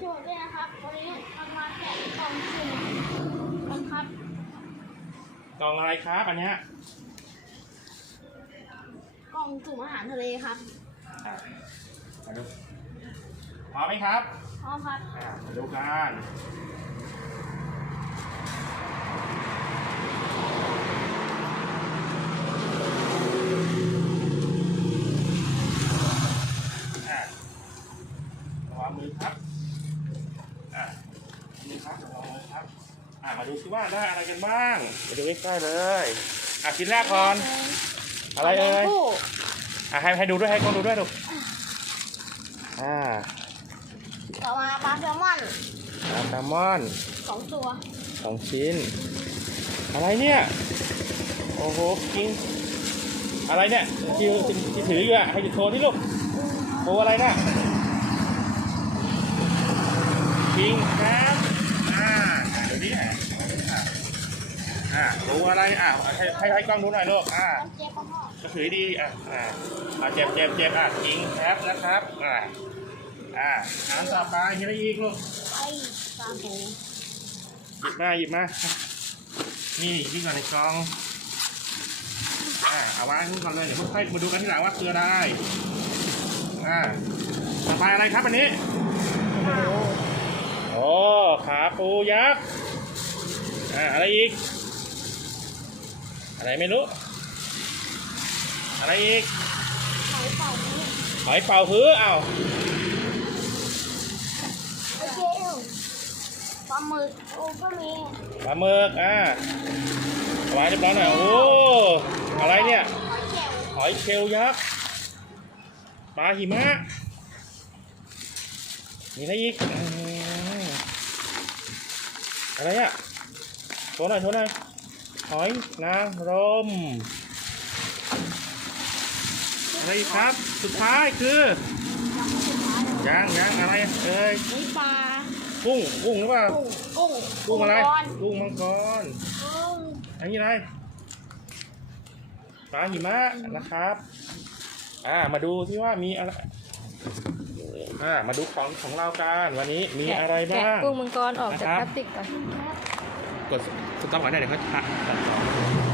ชื่อผมด้วยนะครับ วันนี้เรามาแกะกล่องสุ่มกันครับ กล่องอะไรครับอันเนี้ยกล่องสุ่มอาหารทะเลครับ อะมาดูพร้อมไหมครับพร้อมครับ อะมาดูกันอะระวังมือครับอะ มือครับระวังมือครับอะมาดูซิว่าได้อะไรกันบ้างมาดูใกล้ๆเลยอะชิ้นแรกก่อนอะไรเอ่ยคู่อะให้ให้ดูด้วยให้กล้องดูด้วยดูอ่าต่อมาปลาแซลมอนปลาแซลมอนสองตัวสองชิ้น อะไรเนี่ยโอ้โหกินอะไรเนี่ยที่ที่ถืออยู่อะให้โชว์ที่ลูกโอ้อะไรน่ะกิงครับอ่าเดี๋ยวนี้อะอะ อ่าดูอะไรอะให้ให้ให้กล้องดูหน่อยลูกอ่าเจ๊ปลาทอก็ถือดีอะอ่าอ่าเจ็บเจ็บเจ็บอะยิงแท็บนะครับอ่าอ่าอันต่อไปมีอะไรอีกลูกไอ้ปลาหูหยิบมาหยิบมานี่นี่ก่อนในกล่องอ่าเอาไวางนี่ก่อนเลยเดี๋ยวค่อยมาดูกันทีหลังว่าคืออะไรอ่าต่อไปอะไรครับอันนี้โอ้ขาปูยักษ์อ่าอะไรอีก อะไรไม่รู้ อะไรอีก หอยเป่าหูหอยเป่าฮื้ออ้าวไอ้เจลปลาหมึกโอ้ก็มีปลาหมึกอ่าเอาไว้เรียบร้อยหน่อยโอ้โหอะไรเนี่ย หอยเชลล์หอยเชลล์ยักษ์ปลาหิมะมีอะไรอีกอืมอะไรอะโชว์หน่อยโชว์หน่อย หอยนางรมอะไรอีกครับสุดท้ายคือยังยังอะไรเอ่ยนี่ปลากุ้งกุ้งหรือเปล่ากุ้งกุ้งกุ้งอะไรก้อนกุ้งมังกรกุ้งอันนี้อะไรปลาหิมะนะครับ อ่ามาดูที่ว่ามีอะไรอ่ามาดูของของเรากันวันนี้มีอะไรบ้างแกะกุ้งมังกรออกจากนะครับพลาสติกก่อน กดสต็อปก่อนได้เดี๋ยวเขาทักตัดต่อง